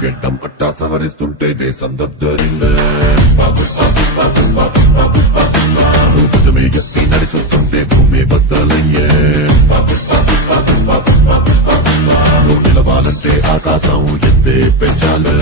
గెట్టం పట్టా సవరిస్తుంటే దేశం దద్దరిందే భుజమే ఎత్తి నడిచొస్తుంటే భూమి బద్దలయ్యే నిలవాలంటే ఆకాశం ఎత్తే పెంచాలే